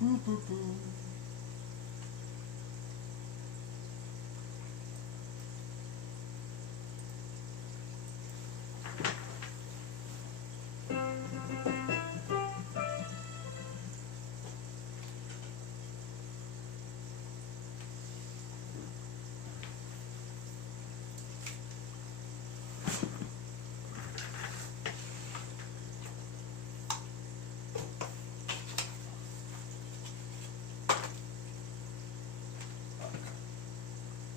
Boo, boo, boo.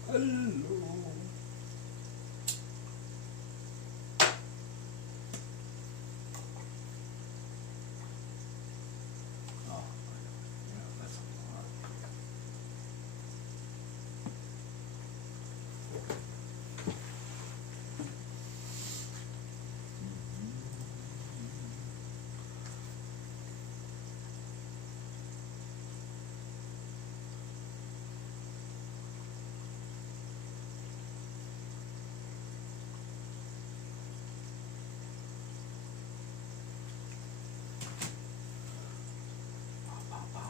Hello. Oh, yeah, that's a lot. Ba, ba, ba.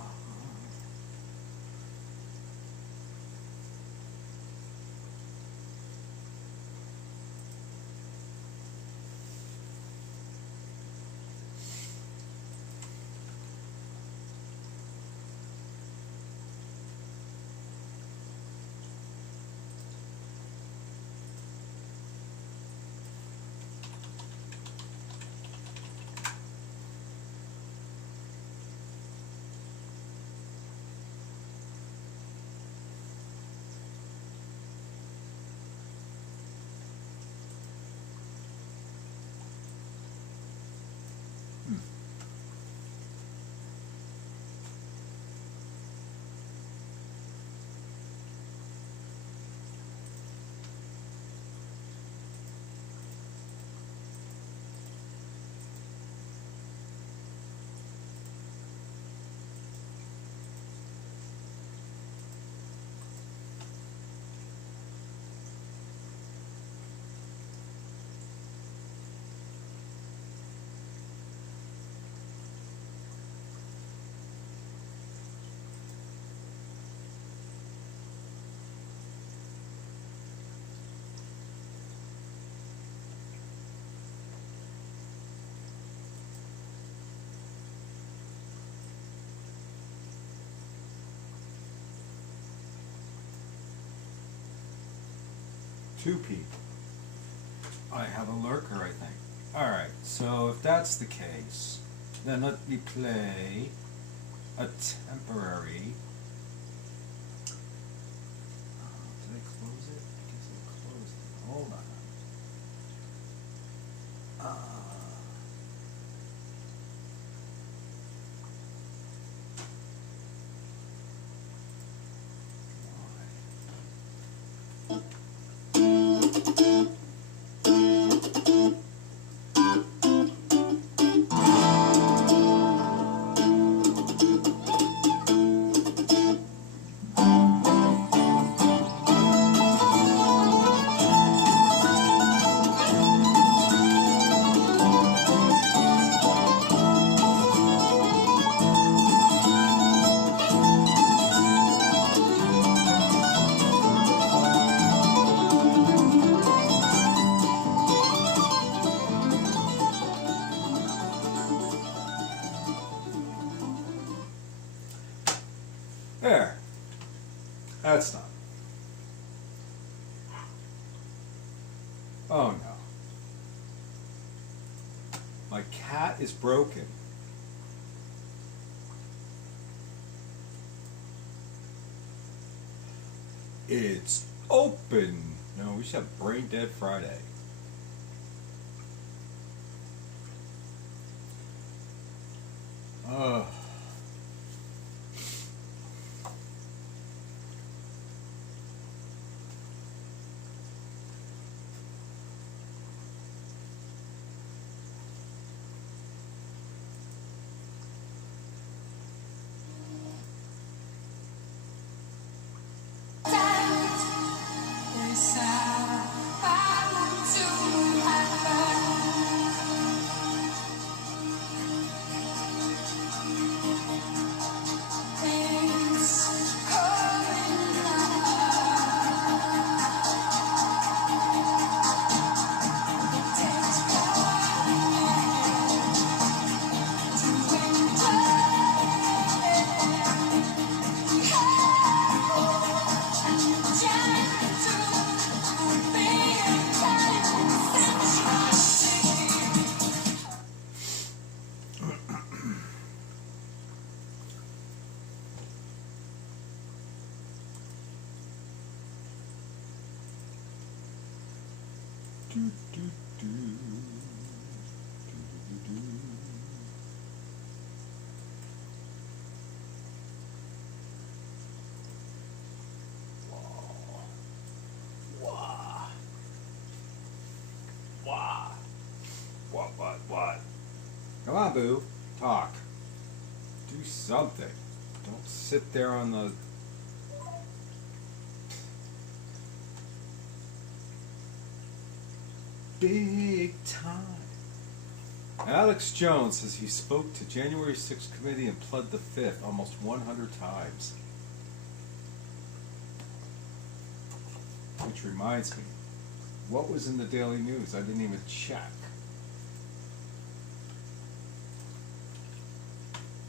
2 people. I have a lurker, I think. Alright, so if that's the case, then let me play a temporary. Did I close it? I guess I closed it. Hold on. There. That's not. Oh no. My cat is broken. It's open. No, we should have Brain Dead Friday. Ugh. What? Come on, Boo. Talk. Do something. Don't sit there on the... Big time. Alex Jones says he spoke to January 6th committee and pled the 5th almost 100 times. Which reminds me, what was in the Daily News? I didn't even check.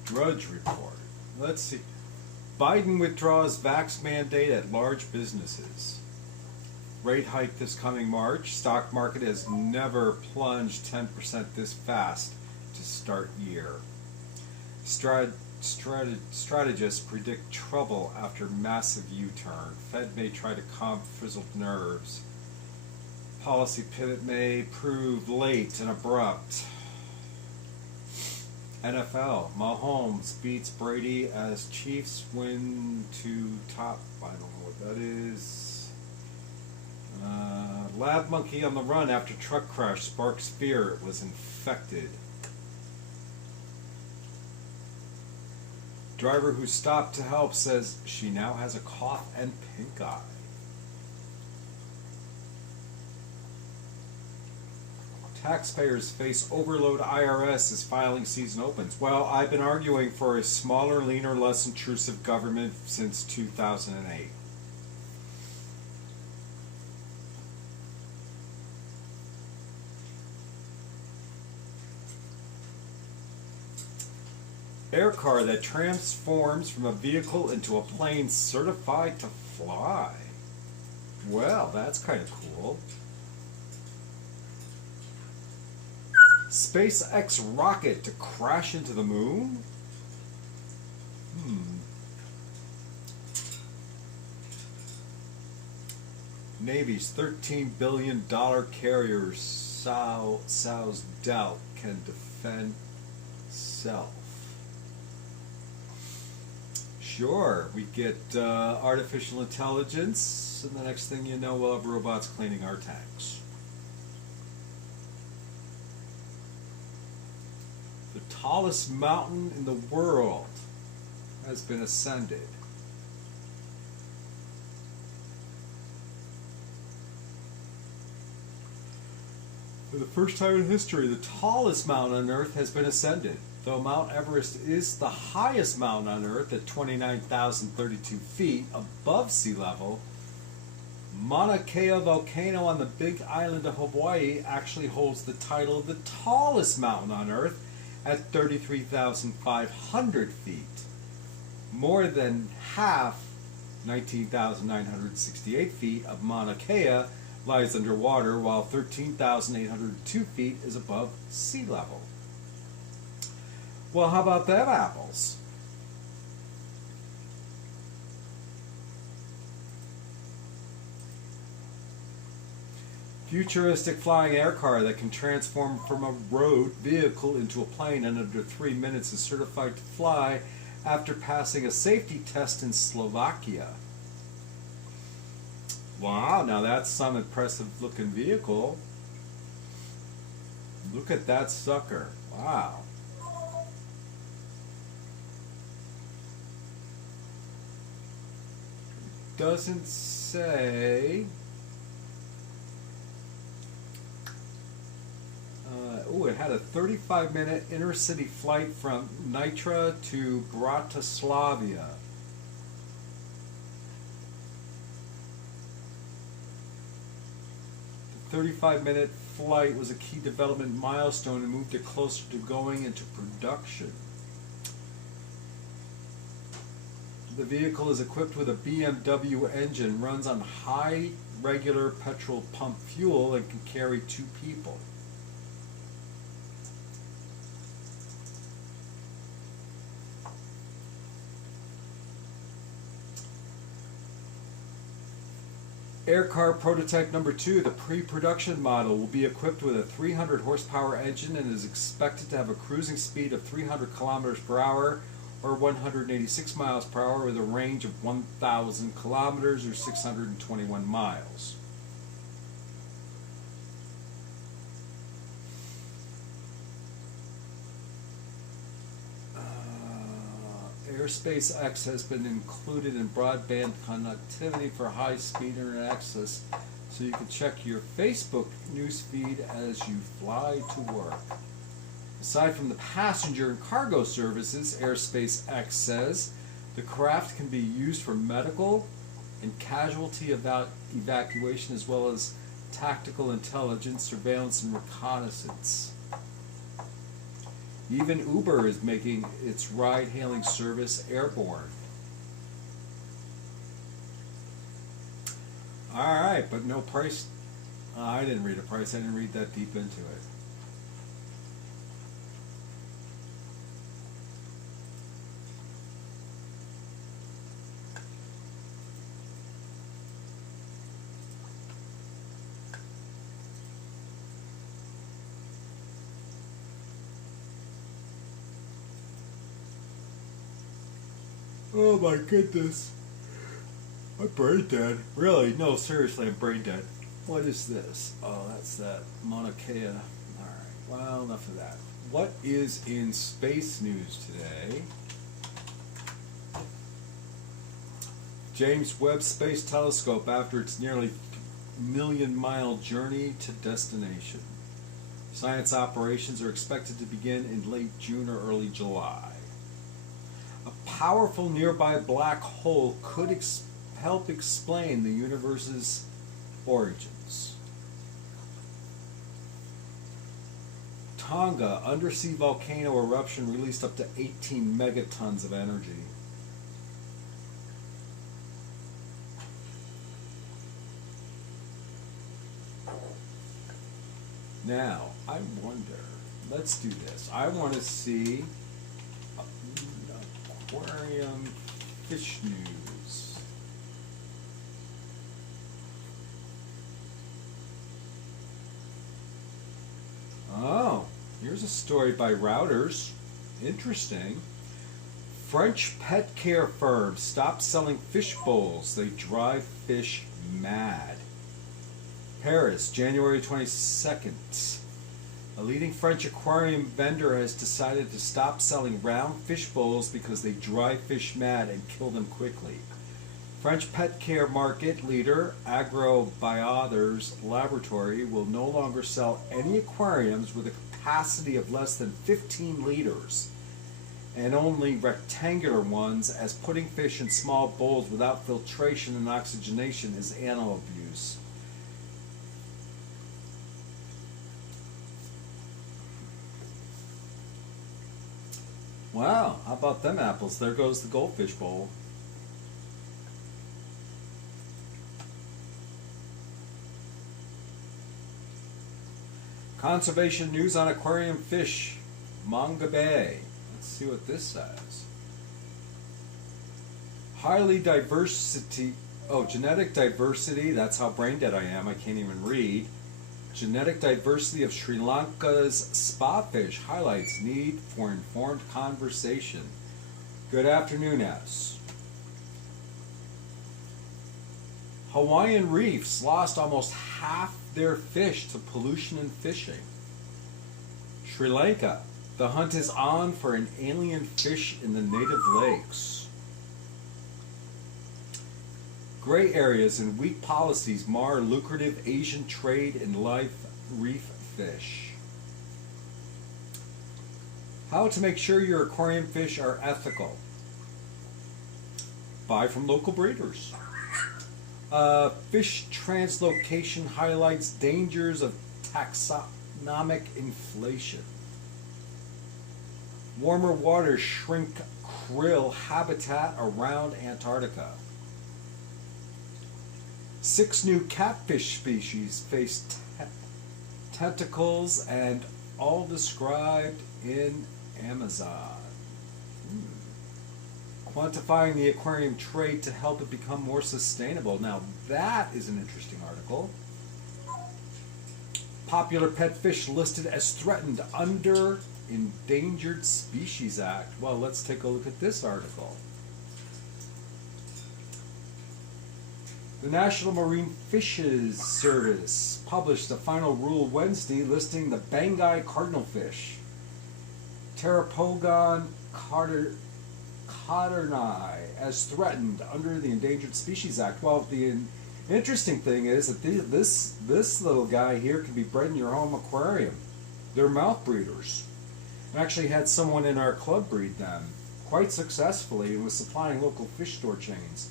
Drudge Report. Let's see. Biden withdraws vax mandate at large businesses. Rate hike this coming March. Stock market has never plunged 10% this fast to start year. Strategists predict trouble after massive U-turn. Fed may try to calm frizzled nerves. Policy pivot may prove late and abrupt. NFL, Mahomes beats Brady as Chiefs win to top. I don't know what that is. Lab monkey on the run after truck crash sparks fear it was infected. Driver who stopped to help says she now has a cough and pink eye. Taxpayers face overload IRS as filing season opens. Well, I've been arguing for a smaller, leaner, less intrusive government since 2008. Air car that transforms from a vehicle into a plane certified to fly. Well, that's kind of cool. SpaceX rocket to crash into the moon? Navy's $13 billion carrier sows doubt can defend self. Sure, we get artificial intelligence, and the next thing you know, we'll have robots cleaning our tanks. The tallest mountain in the world has been ascended. For the first time in history, the tallest mountain on Earth has been ascended. Though Mount Everest is the highest mountain on Earth at 29,032 feet above sea level, Mauna Kea volcano on the Big Island of Hawaii actually holds the title of the tallest mountain on Earth at 33,500 feet. More than half, 19,968 feet of Mauna Kea lies underwater, while 13,802 feet is above sea level. Well, how about them apples? Futuristic flying air car that can transform from a road vehicle into a plane in under 3 minutes is certified to fly after passing a safety test in Slovakia. Wow, now that's some impressive looking vehicle. Look at that sucker. Wow. Doesn't say. It had a 35-minute intercity flight from Nitra to Bratislava. The 35-minute flight was a key development milestone and moved it closer to going into production. The vehicle is equipped with a BMW engine, runs on high regular petrol pump fuel, and can carry 2 people. Aircar prototype number 2, the pre-production model, will be equipped with a 300 horsepower engine and is expected to have a cruising speed of 300 kilometers per hour or 186 miles per hour with a range of 1,000 kilometers or 621 miles. Airspace X has been included in broadband connectivity for high-speed internet access, so you can check your Facebook newsfeed as you fly to work. Aside from the passenger and cargo services, Airspace X says the craft can be used for medical and casualty evacuation as well as tactical intelligence, surveillance, and reconnaissance. Even Uber is making its ride-hailing service airborne. Alright, but no price. I didn't read a price. I didn't read that deep into it. Oh my goodness. I'm brain dead. Really? No, seriously, I'm brain dead. What is this? Oh, that's that Mauna Kea. Alright, well, enough of that. What is in space news today? James Webb Space Telescope after its nearly million-mile journey to destination. Science operations are expected to begin in late June or early July. A powerful nearby black hole could help explain the universe's origins. Tonga undersea volcano eruption released up to 18 megatons of energy. Now, I wonder, let's do this. I want to see aquarium fish news. Oh, here's a story by Routers. Interesting. French pet care firm stops selling fish bowls. They drive fish mad. Paris, January 22nd. A leading French aquarium vendor has decided to stop selling round fish bowls because they drive fish mad and kill them quickly. French pet care market leader Agrobiothers Laboratory will no longer sell any aquariums with a capacity of less than 15 liters and only rectangular ones, as putting fish in small bowls without filtration and oxygenation is animal abuse. Wow, how about them apples? There goes the goldfish bowl. Conservation news on aquarium fish, Manga Bay. Let's see what this says. Genetic diversity, that's how brain dead I am, I can't even read. Genetic diversity of Sri Lanka's spa fish highlights need for informed conversation. Good afternoon, S. Hawaiian reefs lost almost half their fish to pollution and fishing. Sri Lanka, the hunt is on for an alien fish in the native lakes. Gray areas and weak policies mar lucrative Asian trade in live reef fish. How to make sure your aquarium fish are ethical. Buy from local breeders. Fish translocation highlights dangers of taxonomic inflation. Warmer waters shrink krill habitat around Antarctica. 6 new catfish species face tentacles and all described in Amazon. Quantifying the aquarium trade to help it become more sustainable. Now, that is an interesting article. Popular pet fish listed as threatened under Endangered Species Act. Well, let's take a look at this article. The National Marine Fishes Service published a final rule Wednesday listing the Bengai cardinalfish, Pteropogon cotterni, as threatened under the Endangered Species Act. Well, the interesting thing is that this little guy here can be bred in your home aquarium. They're mouth breeders. I actually had someone in our club breed them quite successfully and was supplying local fish store chains.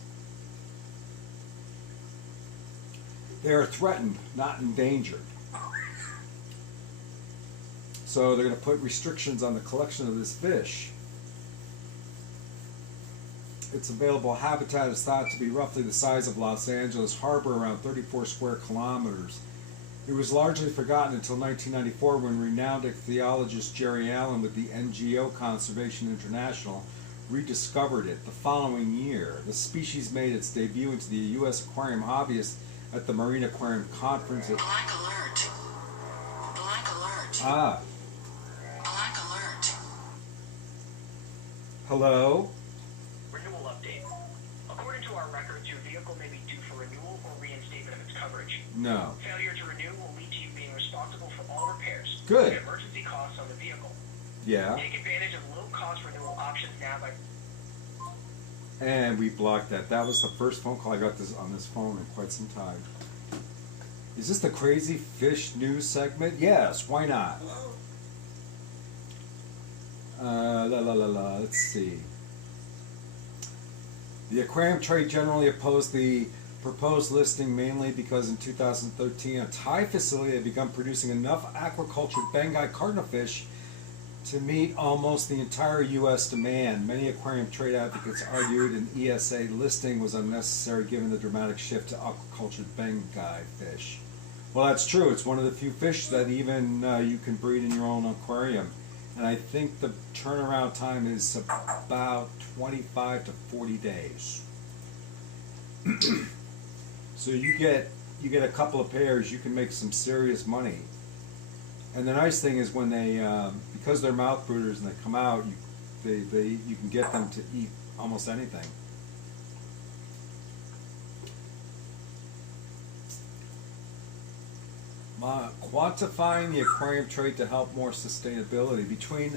They are threatened, not endangered. So they're going to put restrictions on the collection of this fish. Its available habitat is thought to be roughly the size of Los Angeles Harbor, around 34 square kilometers. It was largely forgotten until 1994 when renowned ichthyologist Jerry Allen with the NGO Conservation International rediscovered it the following year. The species made its debut into the U.S. aquarium hobbyist at the Marine Aquarium Conference at... Black alert. Black alert. Ah. Black alert. Hello? Renewal update. According to our records, your vehicle may be due for renewal or reinstatement of its coverage. No. Failure to renew will lead to you being responsible for all repairs. Good. And emergency costs on the vehicle. Yeah. Take advantage of low-cost renewal options now by... And we blocked that. That was the first phone call I got on this phone in quite some time. Is this the Crazy Fish News segment? Yes, why not? Let's see. The aquarium trade generally opposed the proposed listing mainly because in 2013 a Thai facility had begun producing enough aquaculture Bengai cardinalfish to meet almost the entire U.S. demand. Many aquarium trade advocates argued an ESA listing was unnecessary given the dramatic shift to aquacultured Bengai fish. Well, that's true. It's one of the few fish that even you can breed in your own aquarium. And I think the turnaround time is about 25 to 40 days. So you get a couple of pairs, you can make some serious money. And the nice thing is when they, because they're mouth brooders and they come out, you can get them to eat almost anything. Quantifying the aquarium trade to help more sustainability. Between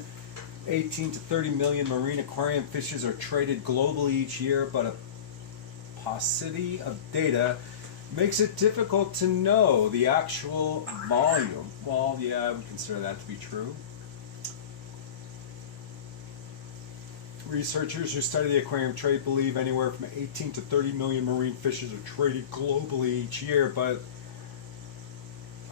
18 to 30 million marine aquarium fishes are traded globally each year, but a paucity of data makes it difficult to know the actual volume. Well, yeah, we consider that to be true. Researchers who study the aquarium trade believe anywhere from 18 to 30 million marine fishes are traded globally each year, but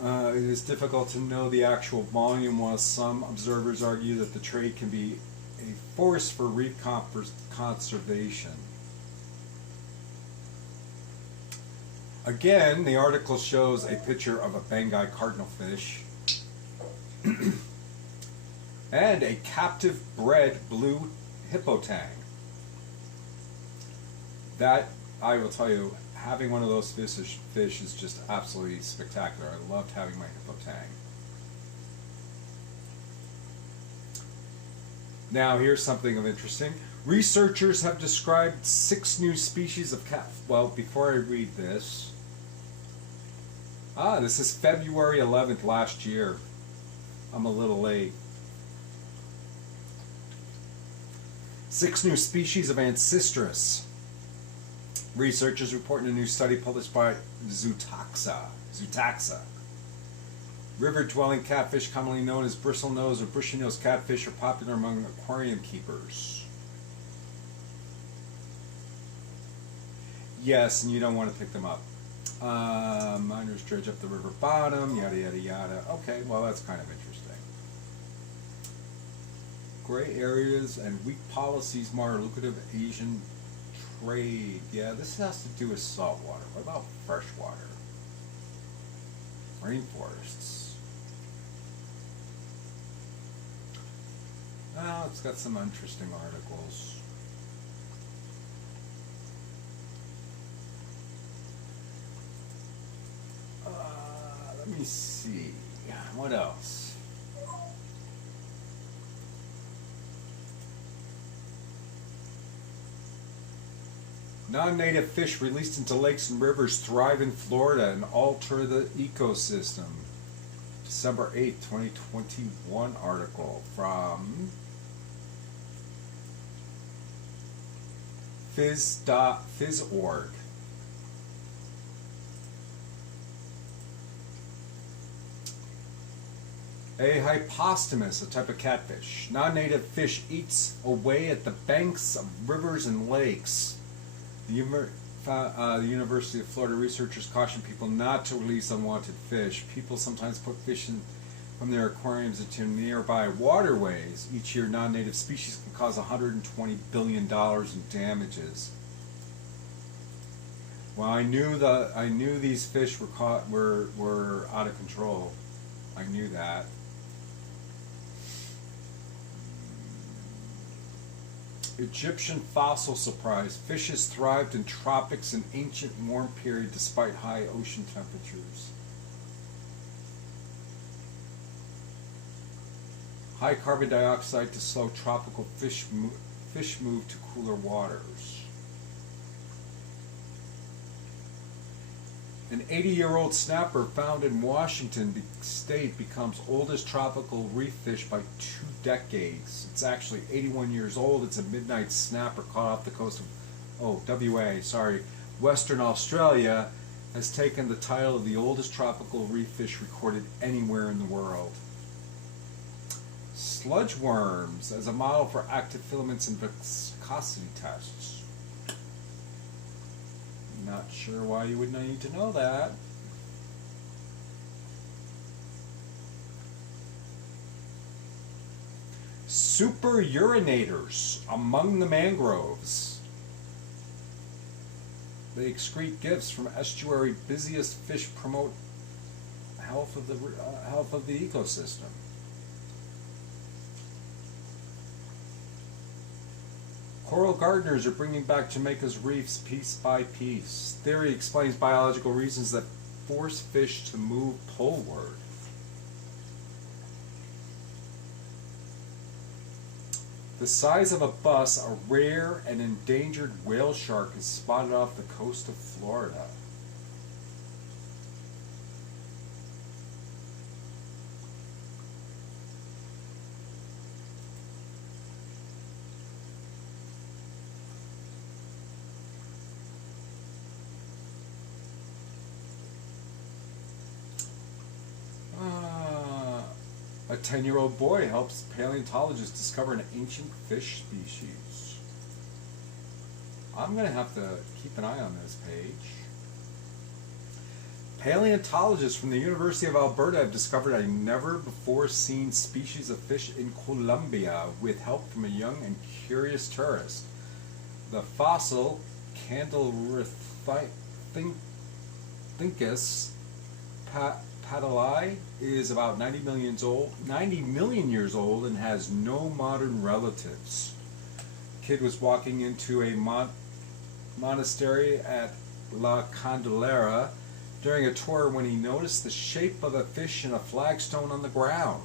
it is difficult to know the actual volume, while some observers argue that the trade can be a force for reef conservation. Again, the article shows a picture of a Bengai cardinalfish and a captive bred blue hippotang. That, I will tell you, having one of those fish is just absolutely spectacular. I loved having my hippotang. Now, here's something of interesting. Researchers have described 6 new species of cat. Well, before I read this, this is February 11th last year. I'm a little late. 6 new species of Ancestris. Researchers report in a new study published by Zootaxa. River-dwelling catfish, commonly known as bristlenose or bushy-nosed catfish, are popular among aquarium keepers. Yes, and you don't want to pick them up. Miners dredge up the river bottom, yada yada yada. Okay, well that's kind of interesting. Gray areas and weak policies mar lucrative Asian trade. Yeah, this has to do with salt water. What about freshwater? Rainforests. Well, it's got some interesting articles. Let me see. What else? Non-native fish released into lakes and rivers thrive in Florida and alter the ecosystem. December 8th, 2021 article from phys.org. A hypostomus, a type of catfish. Non-native fish eats away at the banks of rivers and lakes. The University of Florida researchers caution people not to release unwanted fish. People sometimes put fish from their aquariums into nearby waterways. Each year, non-native species can cause $120 billion in damages. Well, I knew these fish were out of control. I knew that. Egyptian fossil surprise. Fishes thrived in tropics in ancient warm period despite high ocean temperatures. High carbon dioxide to slow tropical fish move to cooler waters. An 80-year-old snapper found in Washington state becomes oldest tropical reef fish by 2 decades. It's actually 81 years old. It's a midnight snapper caught off the coast of Western Australia, has taken the title of the oldest tropical reef fish recorded anywhere in the world. Sludge worms as a model for active filaments and viscosity tests. Not sure why you would need to know that. Super urinators among the mangroves. They excrete gifts from estuary busiest fish, promote health of the ecosystem. Coral gardeners are bringing back Jamaica's reefs piece by piece. Theory explains biological reasons that force fish to move poleward. The size of a bus, a rare and endangered whale shark is spotted off the coast of Florida. A 10-year-old boy helps paleontologists discover an ancient fish species. I'm going to have to keep an eye on this page. Paleontologists from the University of Alberta have discovered a never-before-seen species of fish in Colombia with help from a young and curious tourist. The fossil Candelorhynchus Padalai is about 90 million years old and has no modern relatives. Kid was walking into a monastery at La Candelera during a tour when he noticed the shape of a fish in a flagstone on the ground.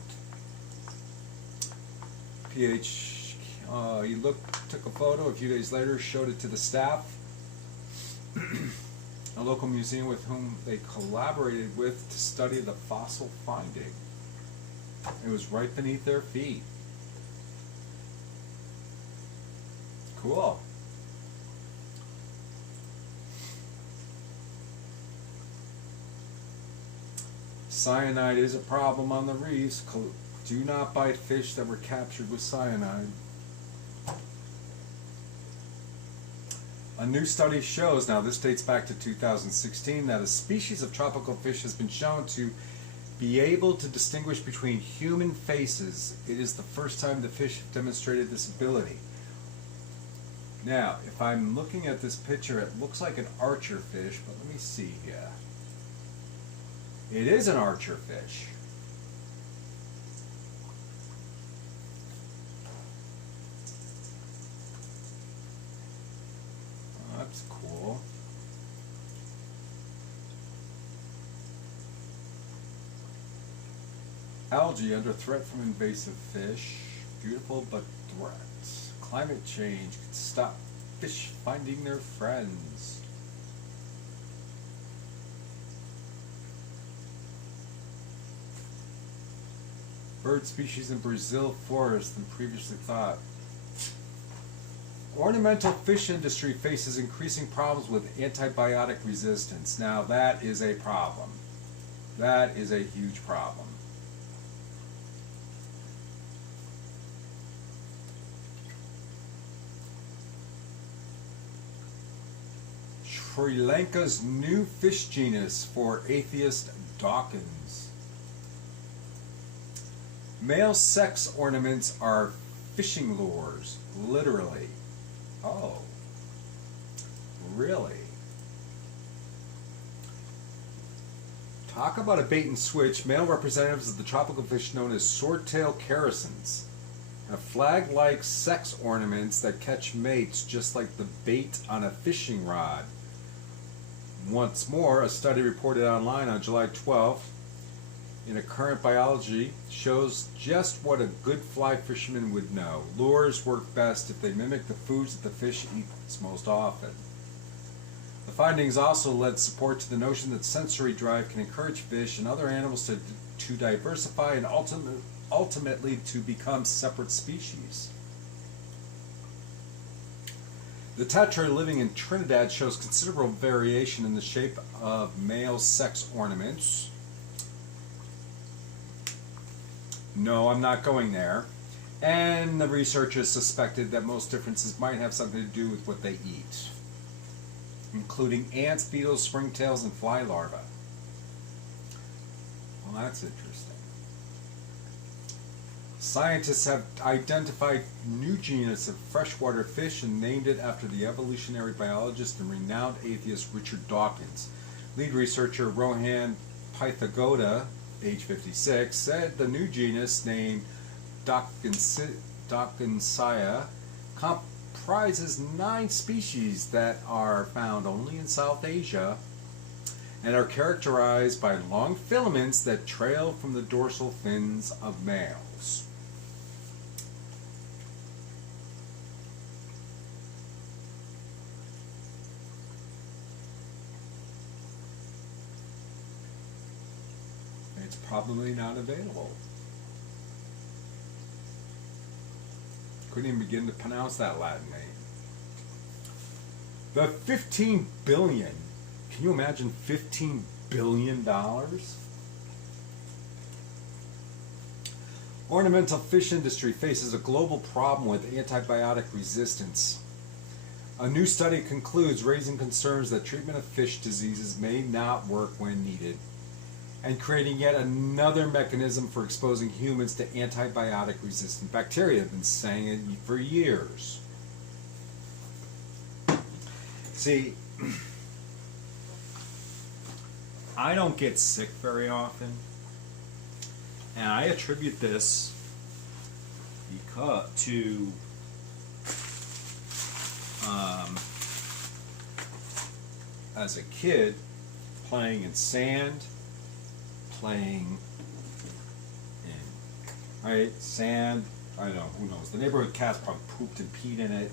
He took a photo a few days later, showed it to the staff. A local museum with whom they collaborated with to study the fossil finding. It was right beneath their feet. Cool. Cyanide is a problem on the reefs. Do not buy fish that were captured with cyanide. A new study shows, now this dates back to 2016, that a species of tropical fish has been shown to be able to distinguish between human faces. It is the first time the fish have demonstrated this ability. Now, if I'm looking at this picture, it looks like an archer fish, but let me see here. It is an archer fish. That's cool. Algae under threat from invasive fish. Beautiful but threat. Climate change could stop fish finding their friends. Bird species in Brazil forest than previously thought. Ornamental fish industry faces increasing problems with antibiotic resistance. Now that is a problem. That is a huge problem. Sri Lanka's new fish genus for atheist Dawkins. Male sex ornaments are fishing lures, literally. Oh, really? Talk about a bait and switch. Male representatives of the tropical fish known as swordtail characins have flag-like sex ornaments that catch mates just like the bait on a fishing rod. Once more, a study reported online on July 12th in a Current Biology shows just what a good fly fisherman would know. Lures work best if they mimic the foods that the fish eats most often. The findings also lend support to the notion that sensory drive can encourage fish and other animals to diversify and ultimately to become separate species. The tetra living in Trinidad shows considerable variation in the shape of male sex ornaments. No, I'm not going there. And the researchers suspected that most differences might have something to do with what they eat, including ants, beetles, springtails, and fly larvae. Well, that's interesting. Scientists have identified new genus of freshwater fish and named it after the evolutionary biologist and renowned atheist Richard Dawkins. Lead researcher Rohan Pythagoda, age 56, said the new genus named Dawkinsia comprises 9 species that are found only in South Asia and are characterized by long filaments that trail from the dorsal fins of males. It's probably not available. Couldn't even begin to pronounce that Latin name. The 15 billion. Can you imagine $15 billion? Ornamental fish industry faces a global problem with antibiotic resistance. A new study concludes raising concerns that treatment of fish diseases may not work when needed, and creating yet another mechanism for exposing humans to antibiotic-resistant bacteria. I've been saying it for years. See, I don't get sick very often, and I attribute this to as a kid playing in sand, playing in sand. I don't know, who knows? The neighborhood cats probably pooped and peed in it.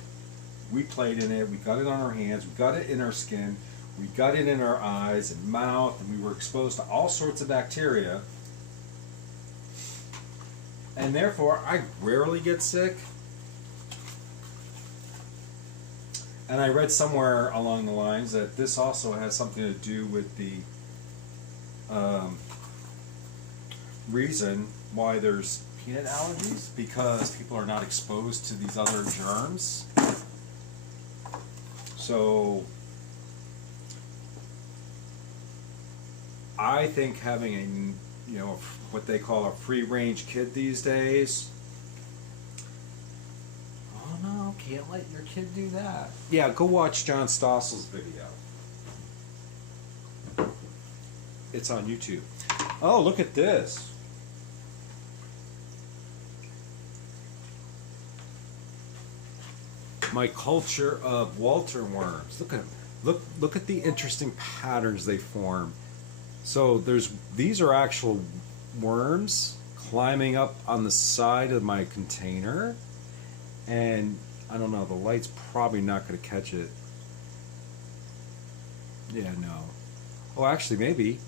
We played in it. We got it on our hands. We got it in our skin. We got it in our eyes and mouth, and we were exposed to all sorts of bacteria. And therefore, I rarely get sick. And I read somewhere along the lines that this also has something to do with the reason why there's peanut allergies, because people are not exposed to these other germs. So I think having a, what they call a free-range kid these days. Oh no, can't let your kid do that. Yeah, go watch John Stossel's video. It's on YouTube. Oh, look at this. My culture of Walter worms. Look at the interesting patterns they form. So these are actual worms, climbing up on the side of my container, and I don't know, the light's probably not going to catch it. Yeah, no. Oh, actually, maybe.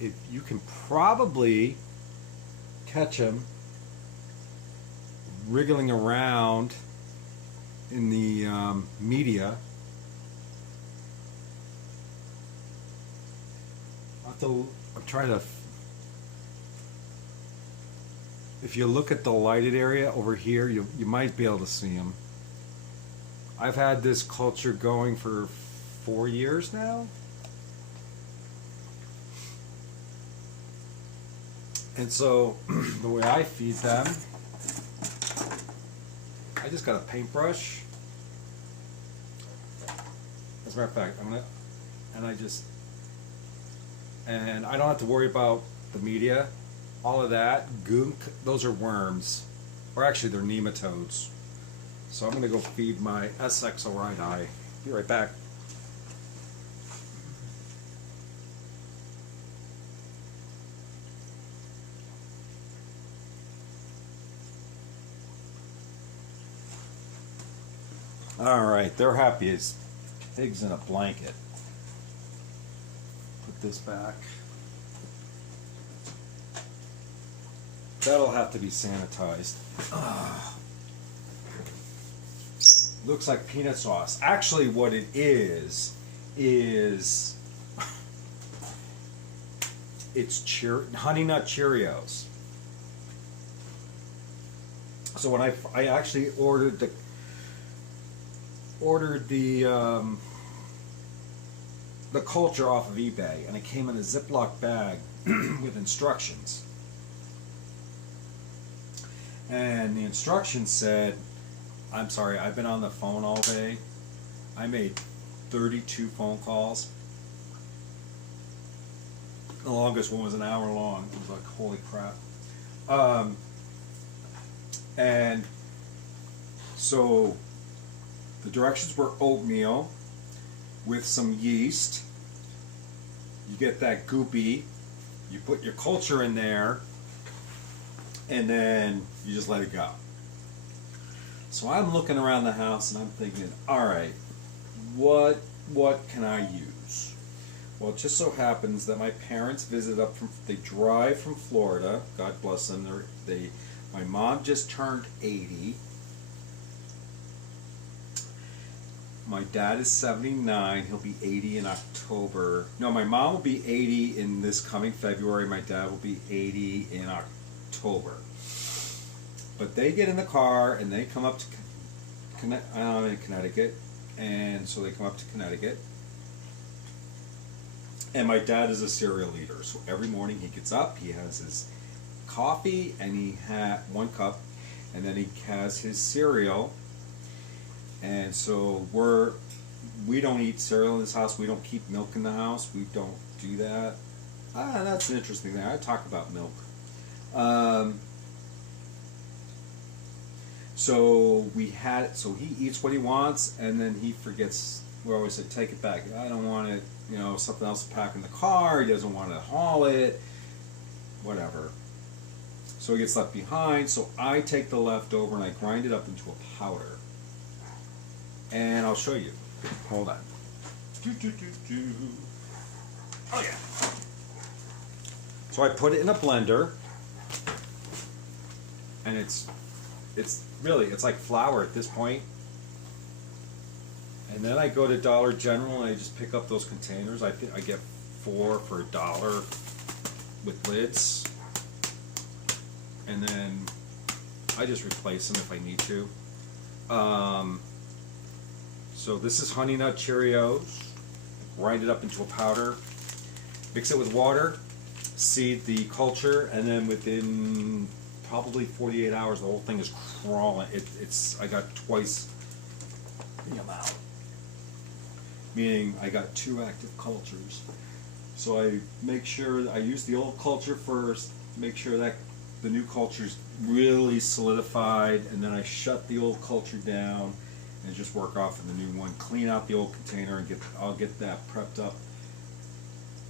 If you can probably catch him wriggling around in the media. I'm trying to. If you look at the lighted area over here, you might be able to see him. I've had this culture going for 4 years now. And so the way I feed them, I just got a paintbrush. As a matter of fact, and I don't have to worry about the media, all of that gook. Those are worms, or actually they're nematodes. So I'm gonna go feed my SX Orioni. Be right back. All right, they're happy as pigs in a blanket. Put this back. That'll have to be sanitized. Looks like peanut sauce. Actually, what it is it's Honey Nut Cheerios. So when I actually ordered the culture off of eBay, and it came in a Ziploc bag with instructions. And the instructions said, I'm sorry, I've been on the phone all day. I made 32 phone calls. The longest one was an hour long. It was like, holy crap. And so the directions were oatmeal with some yeast. You get that goopy. You put your culture in there, and then you just let it go. So I'm looking around the house and I'm thinking, all right, what can I use? Well, it just so happens that my parents visit up from, they drive from Florida. God bless them. My mom just turned 80. My dad is 79. He'll be 80 in October. No, my mom will be 80 in this coming February. My dad will be 80 in October. But they get in the car and they come up to Connecticut. And so they come up to Connecticut. And my dad is a cereal eater. So every morning he gets up, he has his coffee, and he had 1 cup, and then he has his cereal. And so we don't eat cereal in this house. We don't keep milk in the house. We don't do that. That's an interesting thing. I talk about milk. So he eats what he wants, and then he forgets. We always say, take it back. I don't want it. Something else to pack in the car. He doesn't want to haul it. Whatever. So it gets left behind. So I take the leftover and I grind it up into a powder. And I'll show you. Hold on. Oh yeah. So I put it in a blender, and it's like flour at this point. And then I go to Dollar General and I just pick up those containers. I think I get 4 for $1 with lids. And then I just replace them if I need to. So this is Honey Nut Cheerios. Grind it up into a powder. Mix it with water. Seed the culture, and then within probably 48 hours, the whole thing is crawling. I got twice the amount. Meaning I got 2 active cultures. So I make sure I use the old culture first, make sure that the new culture's really solidified, and then I shut the old culture down and just work off of the new one. Clean out the old container and I'll get that prepped up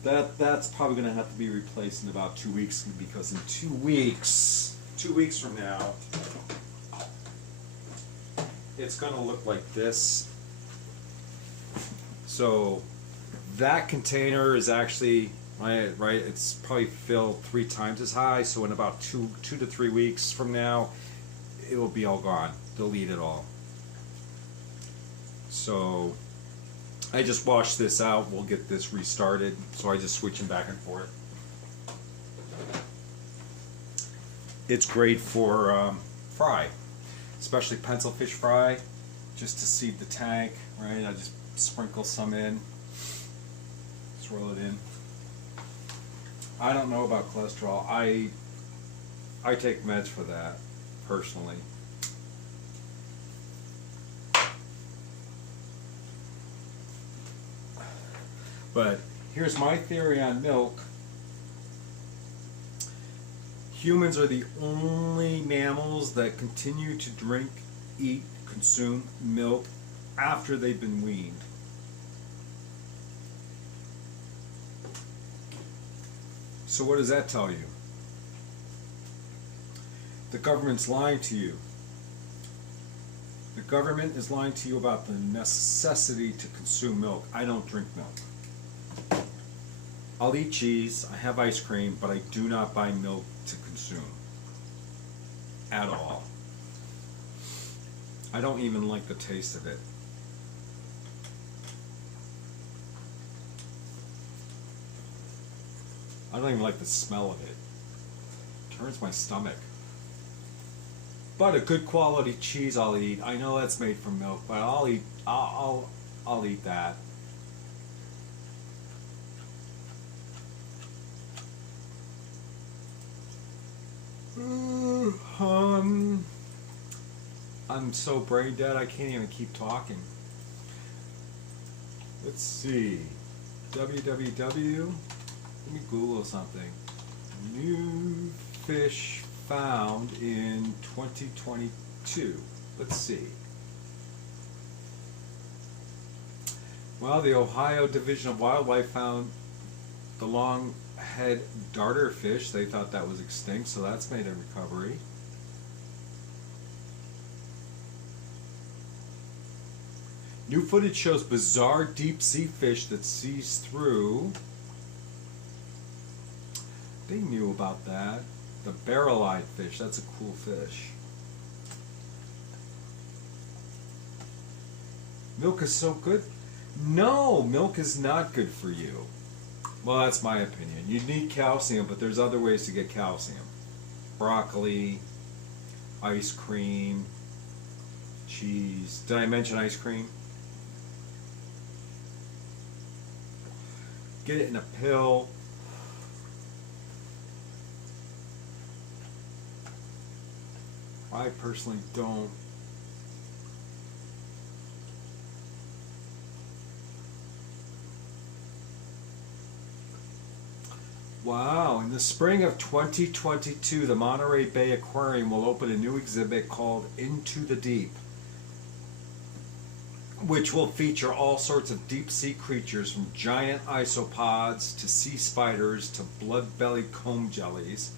That's probably going to have to be replaced in about 2 weeks, because in 2 weeks from now, it's going to look like this. So that container is actually right. It's probably filled 3 times as high. So in about 2 to 3 weeks from now, it will be all gone. Delete it all. So I just washed this out. We'll get this restarted. So I just switch them back and forth. It's great for fry, especially pencil fish fry, just to seed the tank, right? I just sprinkle some in, swirl it in. I don't know about cholesterol. I take meds for that, personally. But here's my theory on milk. Humans are the only mammals that continue to drink, eat, consume milk after they've been weaned. So what does that tell you? The government's lying to you. The government is lying to you about the necessity to consume milk. I don't drink milk. I'll eat cheese, I have ice cream, but I do not buy milk to consume. At all. I don't even like the taste of it. I don't even like the smell of it. It turns my stomach. But a good quality cheese I'll eat. I know that's made from milk, but I'll eat that. I'm so brain dead I can't even keep talking. Let's see. www. Let me Google something. New fish found in 2022. Let's see. Well, the Ohio Division of Wildlife found the long-head darter fish. They thought that was extinct, so that's made a recovery. New footage shows bizarre deep-sea fish that sees through. They knew about that. The barrel-eyed fish, that's a cool fish. Milk is so good. No, milk is not good for you. Well, that's my opinion. You need calcium, but there's other ways to get calcium. Broccoli, ice cream, cheese. Did I mention ice cream? Get it in a pill. I personally don't. Wow, in the spring of 2022, the Monterey Bay Aquarium will open a new exhibit called Into the Deep, which will feature all sorts of deep-sea creatures, from giant isopods to sea spiders to blood-bellied comb jellies,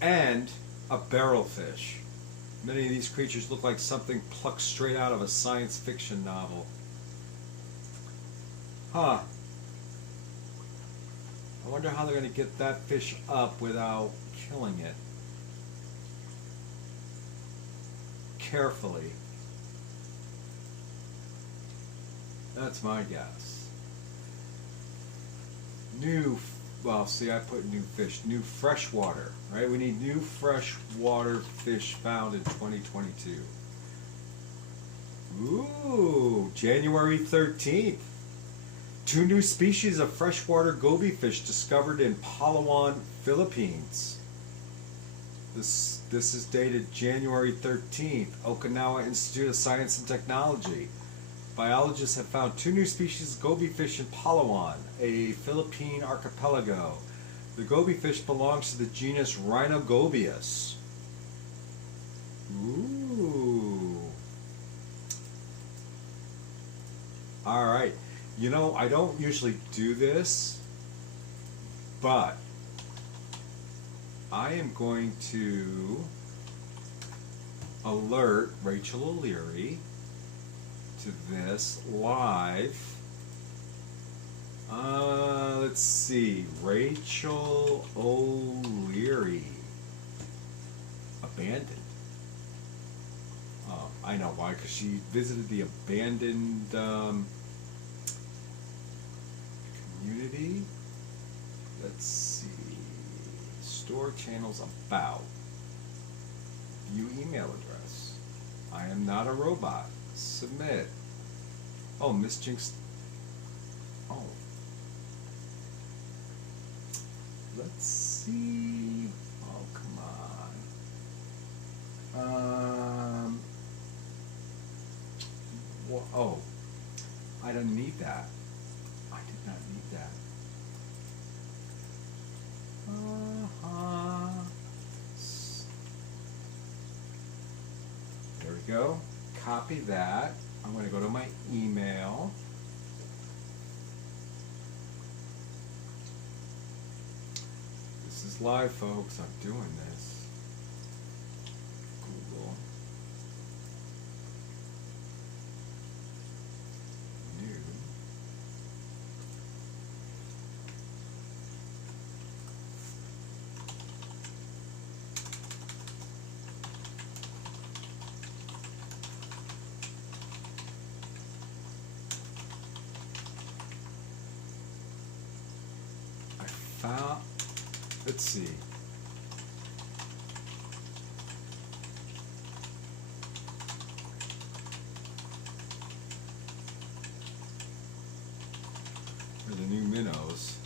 and a barrelfish. Many of these creatures look like something plucked straight out of a science fiction novel. Huh. I wonder how they're going to get that fish up without killing it. Carefully. That's my guess. Well, see, I put new fish. New freshwater, right? We need new freshwater fish found in 2022. Ooh, January 13th. 2 new species of freshwater goby fish discovered in Palawan, Philippines. This is dated January 13th. Okinawa Institute of Science and Technology. Biologists have found 2 new species of goby fish in Palawan, a Philippine archipelago. The goby fish belongs to the genus Rhinogobius. Ooh. All right. You know, I don't usually do this, But I am going to alert Rachel O'Leary to this live. Let's see. Rachel O'Leary. Abandoned. I know why, because she visited the abandoned community. Let's see. Store channels about. View email address. I am not a robot. Submit. Oh, Miss Jinx. Oh. Let's see. Oh, come on. Oh. I don't need that. I did not need that. There we go. Copy that. I'm going to go to my email. This is live, folks. I'm doing this. Google. New. Let's see. For the new minnows.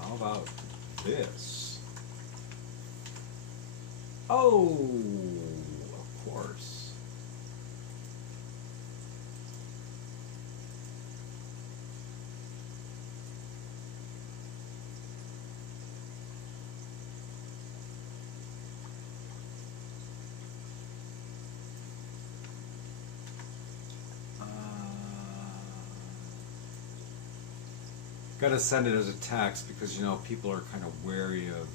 How about this? Oh, of course. Gotta send it as a text because, you know, people are kind of wary of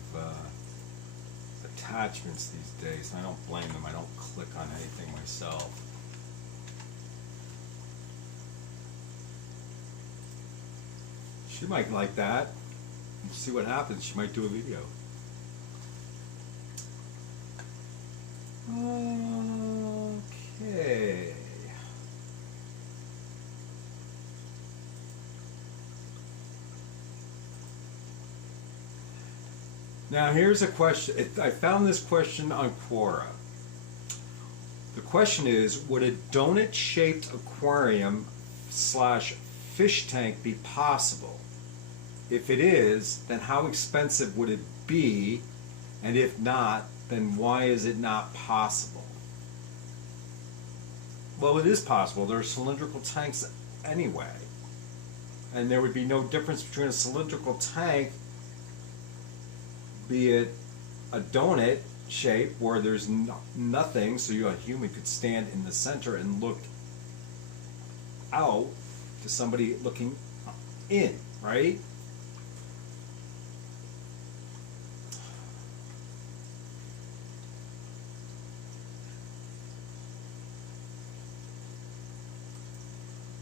attachments these days. And I don't blame them. I don't click on anything myself. She might like that. We'll see what happens. She might do a video. Okay. Now here's a question. I found this question on Quora. The question is, would a donut-shaped aquarium / fish tank be possible? If it is, then how expensive would it be? And if not, then why is it not possible? Well, it is possible. There are cylindrical tanks anyway. And there would be no difference between a cylindrical tank, be it a donut shape where there's nothing, so a human could stand in the center and look out to somebody looking in, right?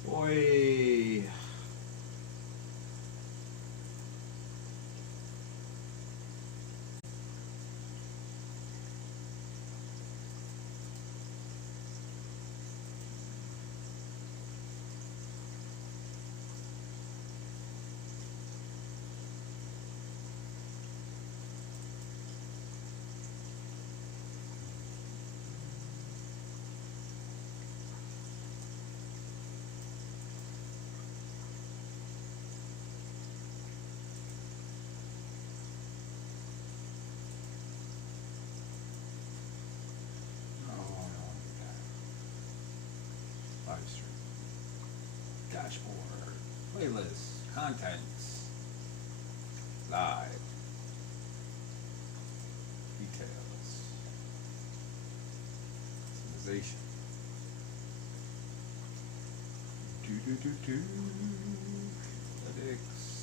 Boy. Dashboard, playlists, contents, live, details, customization, analytics.